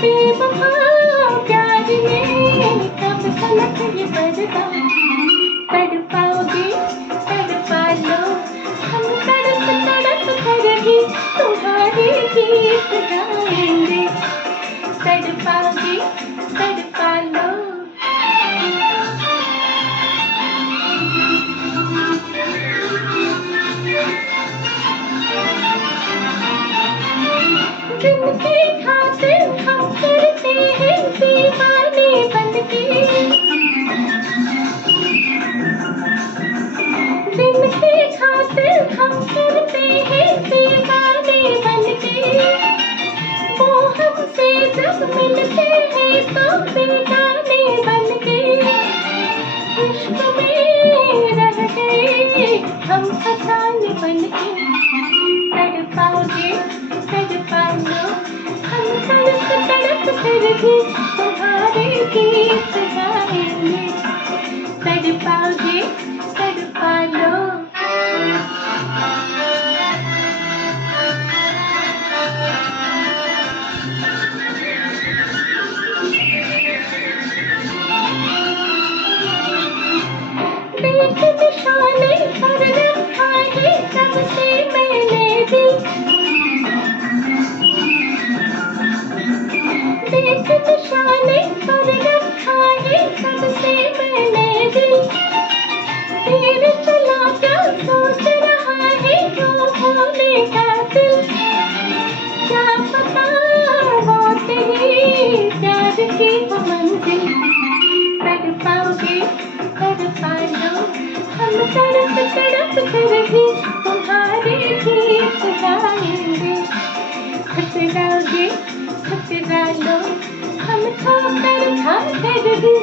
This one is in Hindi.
बेवफा प्यार में कब तलक ये पर्दा, तड़पाओगे तड़पा लो, हम तड़प तड़प कर ही तुम्हारे गीत गाएंगे, तड़पाओगे तड़पा लो। जिनकी खातिर हम करते हैं दीवाने बनके, जिनकी खातिर हम करते हैं दीवाने बनके, वो हमसे जब मिलते हैं तो बेगाने बनके, इश्क में रह गए हम फसाने बनके, तड़पाओगे तड़पा लो, हम तड़प तड़प कर भी तुम्हारे गीत गाएंगे, तड़पाओगे तड़पा लो। देख निशाने पर रखा है तब से मैंने दिल, देख निशाने पर रखा है तब से मैंने दिल, तीर चला क्या सोच रहा है क्यों होने का दिल, क्या पता वो तेरी प्यार की वो मंजिल, तड़पाओगे तड़पा लो, हम तड़प तड़प कर भी तुम्हारे गीत गाएंगे, ठुकराओगे ठुकरा लो, हम ठोकर खा कर भी